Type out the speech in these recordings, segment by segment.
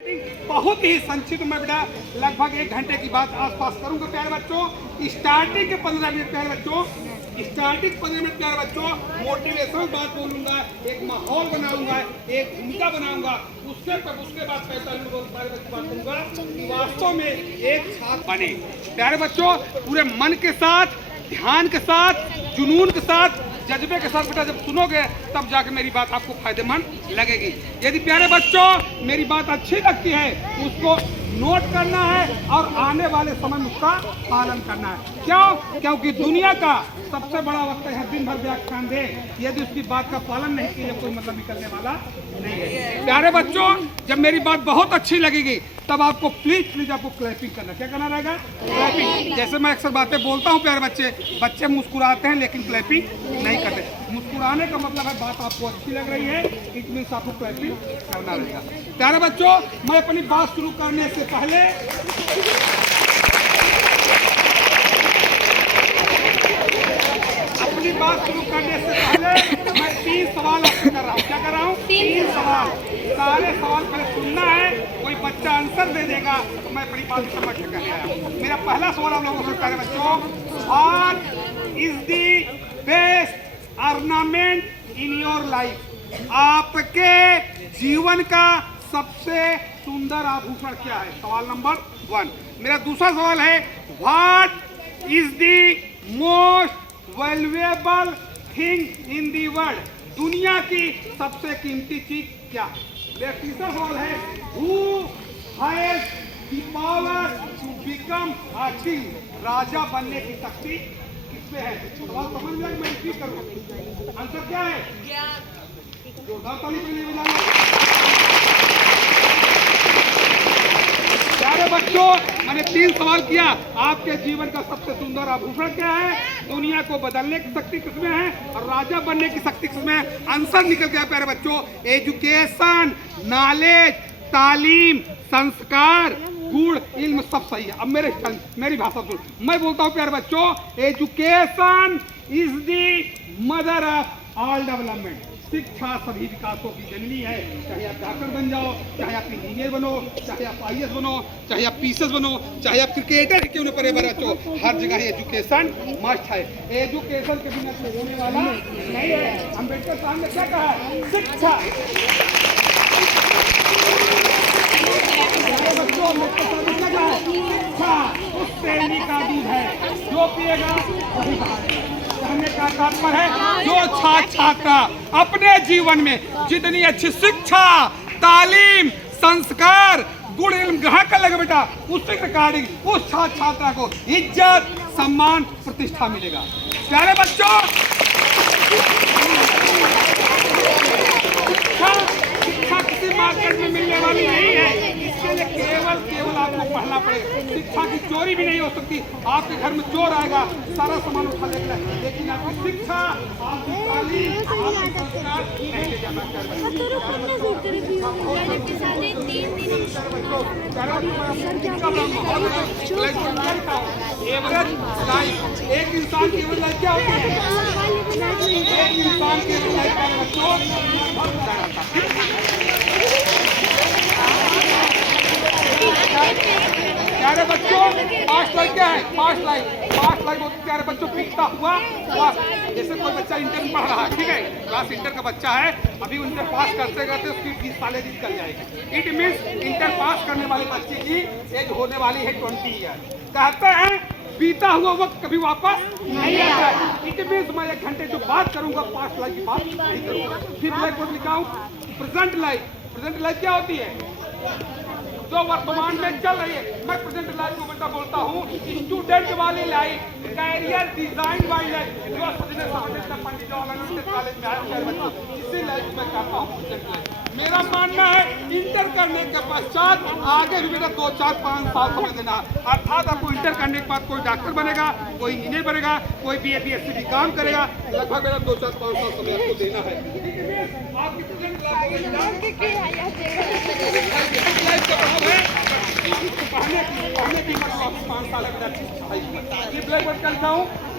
बहुत ही संक्षिप्त में बेटा लगभग 1 घंटे की बात आसपास करूंगा प्यारे बच्चों। स्टार्टिंग के 15 मिनट प्यारे बच्चों, स्टार्टिंग 15 मिनट प्यारे बच्चों मोटिवेशनल बात बोलूंगा, एक माहौल बनाऊंगा, एक भूमिका बनाऊंगा। उसके बाद 45 मिनट प्यारे बच्चों बात करूंगा वास्तव में एक छात्र बने। प्यारे बच्चों पूरे मन के साथ, ध्यान के साथ, जुनून के साथ, जज्बे के साथ बेटा जब सुनोगे तब जाके मेरी बात आपको फायदेमंद लगेगी। यदि प्यारे बच्चों मेरी बात अच्छी लगती है उसको नोट करना है और आने वाले समय में उसका पालन करना है। क्यों? क्योंकि दुनिया का सबसे बड़ा वक्त है दिन भर व्याख्यान दे, यदि उसकी बात का पालन नहीं किया कोई मतलब निकलने वाला नहीं है। प्यारे बच्चों जब मेरी बात बहुत अच्छी लगेगी तब आपको प्लीज आपको क्लैपिंग करना। क्या करना रहेगा? क्लैपिंग। जैसे मैं अक्सर बातें बोलता हूँ प्यारे बच्चे मुस्कुराते हैं लेकिन क्लैपिंग नहीं करते। मुस्कुराने का मतलब है बात आपको अच्छी लग रही है, इट मीन्स आपको क्लैपिंग करना रहेगा। प्यारे बच्चों मैं अपनी बात शुरू करने से पहले मैं 3 सवाल आपसे कर रहा हूँ। क्या कर रहा हूँ? 3 सवाल। सारे सवाल पहले सुनना है, कोई बच्चा आंसर दे देगा तो मैं अपनी बात समझ के कर रहा। मेरा पहला सवाल आप लोगों से प्यारे बच्चों, what is the best ornament in your life? आपके जीवन का सबसे सुंदर आभूषण क्या है? सवाल नंबर 1। मेरा दूसरा सवाल है, what is the most valuable thing in the world? दुनिया की सबसे कीमती चीज क्या है? मेरा तीसरा सवाल है, who has the power to become a king? राजा बनने की शक्ति किसमें है? सवाल समझ में मैं रिपीट करूं, आंसर क्या है? जोरदार ताली के लिए बजाना। प्यारे बच्चों मैंने 3 सवाल किया, आपके जीवन का सबसे सुंदर आभूषण क्या है, दुनिया को बदलने की शक्ति किसमें है और राजा बनने की शक्ति किसमें है? आंसर निकल गया प्यारे बच्चों, एजुकेशन, नॉलेज, तालीम, संस्कार, गुण, इल्म सब सही है। अब मेरी भाषा सुन, मैं बोलता हूँ प्यारे बच्चों, education is the mother of all development. शिक्षा सभी विकासों की जननी है। चाहे आप डॉक्टर बन जाओ, चाहे आप इंजीनियर बनो, चाहे आप IAS बनो, चाहे आप PCS बनो, चाहे आप क्रिकेटर क्यों न पड़े बच्चों, हर जगह एजुकेशन मस्ट है। एजुकेशन के बिना कुछ होने वाला नहीं है। अम्बेडकर साहब ने क्या कहा? शिक्षा। बच्चों अम्बेडकर साहब ने क्या कहा? शिक्षा उस प्रेमी का दूध है जो पिएगा वही बाहर। कहने का तात्पर्य है जो छात्र अपने जीवन में जितनी अच्छी शिक्षा, तालीम, संस्कार, गुण इल्म ग्रहण कर लेगा बेटा, उसी रिगार्डिंग उस छात्रा को इज्जत, सम्मान, प्रतिष्ठा मिलेगा। प्यारे बच्चों शिक्षा किसी मार्केट में मिलने वाली नहीं है, इसके लिए केवल आपको पढ़ना पड़ेगा। शिक्षा की चोरी भी नहीं हो सकती। आपके घर में चोर आएगा सारा सामान उठा लेगा, लेकिन आपकी शिक्षा, आपकी तालीम, आपकी संस्कार नहीं ले जाना एवरेज लाइफ, एक इंसान की एवरेज लाइफ क्या होती है? एक इंसान की एवरेज लाइफ का बच्चों प्यारे बच्चों 5 लाइफ क्या है? 5 लाइफ होती है प्यारे बच्चों, पीता हुआ। जैसे कोई बच्चा इंटर में पढ़ रहा है, ठीक है, क्लास इंटर का बच्चा है, अभी इंटर पास करते करते उसकी 20 साल निकल जाएगी। इट मीन्स इंटर पास करने वाले बच्चे की एज होने वाली है 20 ईयर। कहते हैं बीता हुआ वक्त कभी वापस नहीं आता है। इट मीन्स मैं 1 घंटे जो बात करूंगा 5 लाइफ की बात नहीं करूंगा। फिर ब्लैक बोर्ड लिखा हूं, प्रेजेंट लाइफ क्या होती है? जो वर्तमान में चल रही है। मैं प्रेजेंट लाइफ को बेटा बोलता हूँ स्टूडेंट वाली लाइफ, कैरियर डिजाइन वाली लाइफ, जो सजने पंडित जवाहरलाल कॉलेज में आया इसी लाइफ में करता हूँ। मेरा मानना है इंटर करने के पश्चात आगे भी बेटा 2, 4, 5 साल समय देना। अर्थात आपको इंटर करने के बाद कोई डॉक्टर बनेगा, कोई इंजीनियर बनेगा, कोई BA BSc भी काम करेगा, लगभग मेरा 2, 4, 5 साल समय आपको देना है। आपकी प्रेजेंट पढ़ने की 5 साल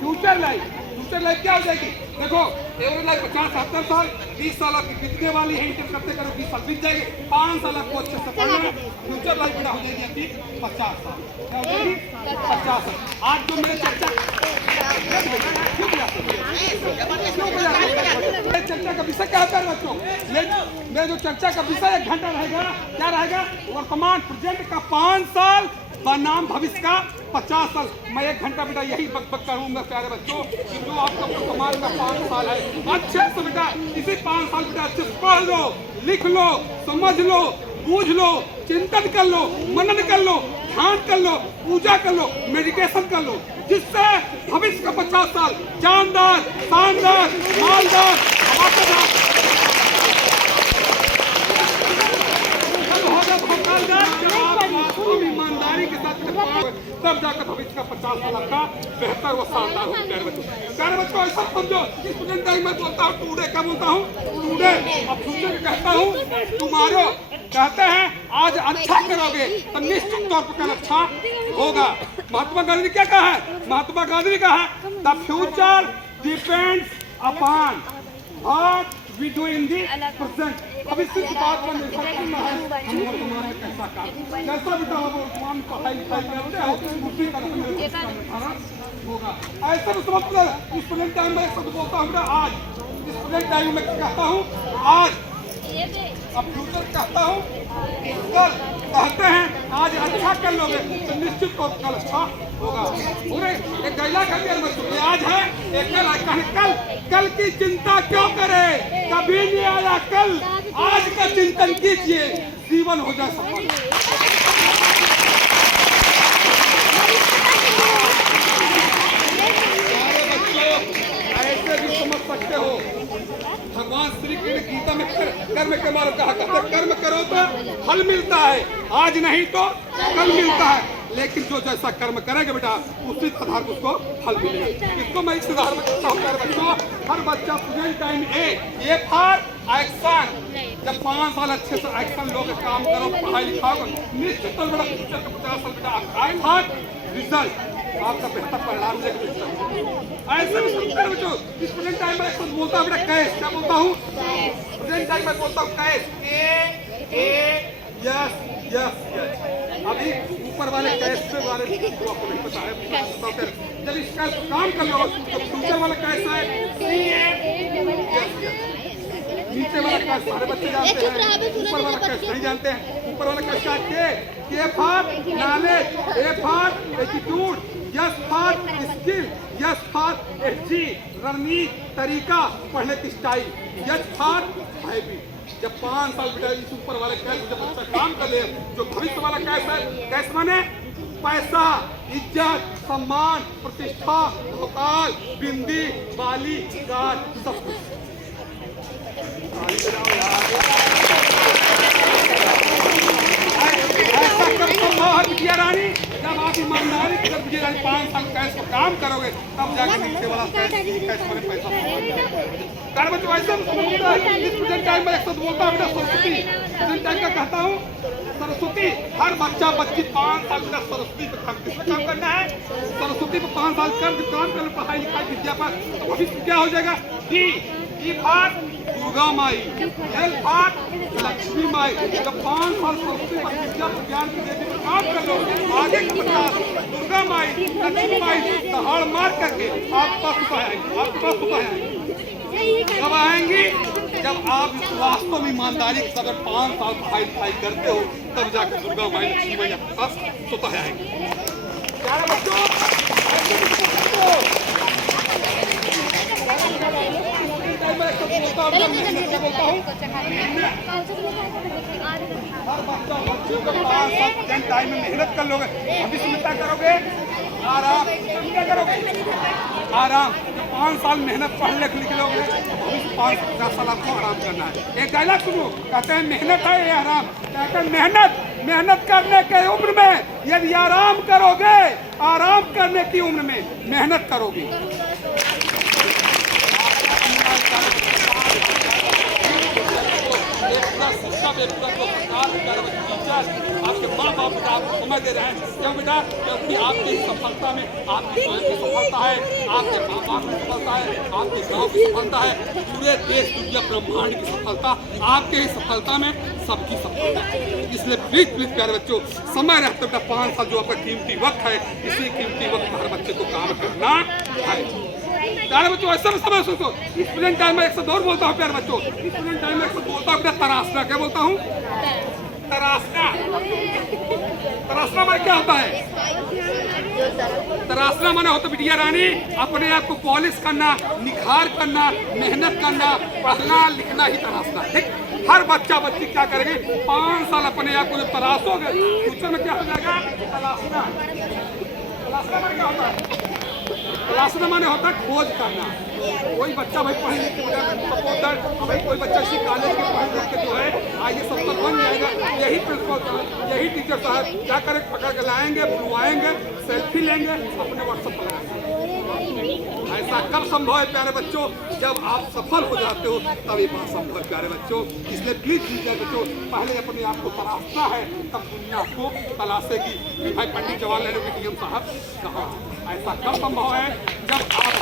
फ्यूचर लाइफ फ्यूचर लाइफ क्या हो जाएगी? देखो एवरेज लाइफ 50-70 साल, 20 साल आपकी बीतने वाली है, इंटर करते करो 20 साल बीत जाएंगे, 5 साल आपको अच्छे से पढ़ना है, फ्यूचर लाइफ बेटा हो जाएगी आपकी 50 साल। क्या हो जाएगी? 50 साल। आज जो मेरे चर्चा चर्चा का विषय क्या है बच्चों? मेरे जो चर्चा का विषय 1 घंटा रहेगा, क्या रहेगा? वर्तमान प्रेजेंट का 5 साल बनाम भविष्य का 50 साल। मैं 1 घंटा बेटा यही बक करूंगा प्यारे बच्चों कि जो आपका वर्तमान का 5 साल है अच्छे से बेटा इसी 5 साल बेटा अच्छे से पढ़ लो, लिख लो, समझ लो, बूझ लो, चिंतन कर लो, मनन कर लो, ध्यान कर लो, पूजा कर लो, मेडिटेशन कर लो, जिससे भविष्य का 50 साल जानदार, शानदार, मालदार, ईमानदारी के साथ तब जाकर भविष्य का 50 साल का बेहतर व शानदार हो। प्यारे बच्चों ऐसा समझो, इस स्टूडेंट का मैं बोलता हूँ टुडे, क्या बोलता हूँ? टुडे। अब फ्यूचर कहता हूँ तुम्हारे, कहते हैं आज अच्छा करोगे तो निश्चित तौर पर कल अच्छा होगा। महात्मा गांधी ने क्या कहा है? महात्मा गांधी ने कहा the future depends upon what we do in the present. अब इस बात पर निर्भर करता है हम वर्तमान में कैसा काम, कैसा बेटा हम वर्तमान पढ़ाई लिखाई करते हैं उसी का निर्धारण होगा। ऐसे में समझ लो स्टूडेंट टाइम में सब बोलता हूँ आज, स्टूडेंट टाइम में कहता हूँ आज, अब फ्यूचर कहता हूँ कल, कहते हैं आज अच्छा कर लोगे तो निश्चित तौर पर कल अच्छा होगा। पूरे एक डायलॉग है आज है एक कल, कल की चिंता क्यों करे, कभी नहीं आया कल, आज का चिंतन कीजिए, जीवन हो जाए सफल। ऐसे भी समझ सकते हो भगवान श्री कृष्ण गीता में कर्म के मार्ग कहा करते, कर्म करो तो फल मिलता है, आज नहीं तो कल मिलता है, लेकिन जो जैसा कर्म करेगा बेटा उसी आधार पर उसको फल मिलेगा। इसको मैं इस आधार में कहता हूँ प्यारे बच्चों, हर बच्चा present time A for action. जब 5 साल अच्छे से एक्शन लोग काम करो, पढ़ाई लिखाओ, निश्चित तौर पर फ्यूचर के 50 साल बेटा आई फॉर रिजल्ट, आपका बेहतर परिणाम देगा। ऐसे भी सुनते हैं बच्चों, स्टूडेंट टाइम में बोलता हूँ बेटा कैश, क्या बोलता हूँ? प्रेजेंट टाइम में बोलता हूँ कैश, ए यस यस यस। अभी ऊपर वाले कैश से बारे में आपको नहीं पता है, जब इस कैश को काम कर लो तो फ्यूचर वाला कैश है नीचे वाला कैश सारे बच्चे जानते हैं, ऊपर वाला कैश नहीं जानते हैं। ऊपर वाला कैश क्या? के for knowledge, A for attitude, yes for skill, yes for energy, रणनीति, तरीका, पढ़ने की स्टाइल, यस फॉर हैबिट। जब 5 साल बेटा इस ऊपर वाले कैश जब बच्चा काम कर ले, जो भविष्य वाला कैश है, कैश माने पैसा, इज्जत, सम्मान, प्रतिष्ठा, भोकाल, बिंदी, बाली, गाज, सब कुछ। ऐसा कर संभव विजया रानी, जब आप ईमानदारी के साथ विजया रानी 5 साल कैश को काम करोगे तब जाकर नीचे वाला कैश वाले पैसा कर बच्चों। ऐसे स्टूडेंट टाइम में एक शब्द बोलता हूँ बेटा सरस्वती, स्टूडेंट टाइम का कहता हूँ सरस्वती। हर बच्चा बच्ची 5 साल बेटा सरस्वती पे काम करना है, सरस्वती पे 5 साल कर काम कर, पढ़ाई लिखाई विद्या पर, तो भविष्य क्या हो जाएगा? D for Durga Mai, L for Lakshmi Mai. जब 5 साल सरस्वती पर विद्या ज्ञान की देवी पर काम कर लो, आगे के 50 दुर्गा माई, लक्ष्मी माई दहाड़ मार करके आपके पास आएंगे, आपके पास आएंगे। कब आएंगी? जब आप वास्तव में ईमानदारी के साथ 5 साल पढ़ाई लिखाई करते हो, तब जाकर दुर्गा माई, लक्ष्मी माई आपके पास स्वतः आएंगे। प्यारे बच्चों, हर बच्चा बच्चों को 5 साल टाइम में मेहनत कर लोगे, अभी चिंता करोगे, आराम क्या करोगे? आराम। 5 साल मेहनत पढ़ लिख लोगे, 5-10 साल आपको आराम करना है। एक डायलॉग सुनो, कहते हैं मेहनत है ये आराम, कहते हैं मेहनत करने के उम्र में यदि आराम करोगे, आराम करने की उम्र में मेहनत करोगे। शिक्षा आपके पूरा जो सरकार प्यारे बच्चों टीचर आपके माँ बाप बेटा आपको समय दे रहे हैं क्यों बेटा, क्योंकि आपकी सफलता में आपकी स्वयं की सफलता है, आपके माँ बाप की सफलता है, आपके गाँव की सफलता है, पूरे देश दुनिया ब्रह्मांड की सफलता, आपके ही सफलता में सबकी सफलता है। इसलिए प्लीज प्लीज प्यारे बच्चों, समय रहते बेटा 5 साल जो आपका कीमती वक्त है, इसी कीमती वक्त हर बच्चे को काम करना है। प्यारे बच्चों ऐसा समय सोचो, स्टूडेंट टाइम में एक शब्द और बोलता हूँ प्यारे बच्चों, स्टूडेंट टाइम में एक शब्द बोलता हूँ बेटा तराशना। क्या बोलता हूँ? तराशना। तराशना माने क्या होता है? तराशना माने होता बिटिया रानी अपने आप को पॉलिश करना, निखार करना, मेहनत करना, पढ़ना लिखना ही तराशना। ठीक, हर बच्चा बच्ची क्या करेंगे 5 साल अपने आप को जब तराशोगे फ्यूचर में क्या हो जाएगा? तलाशना। तलाशना माने क्या होता है? तलाशना माने होता है खोज करना। कोई बच्चा भाई पढ़ लिख के भाई कोई बच्चा इसी कॉलेज के पढ़ लिख के जो है आगे सब तक बन जाएगा, यही प्रिंसिपल साहब यही टीचर साहब क्या करें, पकड़ के लाएंगे, बुलवाएंगे, सेल्फी लेंगे, अपने व्हाट्सएप पर लगाएंगे। ऐसा कब संभव है प्यारे बच्चों? जब आप सफल हो जाते हो तब ये बात संभव है प्यारे बच्चों। इसलिए प्लीज प्यारे बच्चों, पहले अपने आप को तलाशना है, तब दुनिया को तलाशेगी। भाई पंडित जवाहरलाल नेहरू के डीएम साहब कहा, ऐसा कब संभव है? जब आप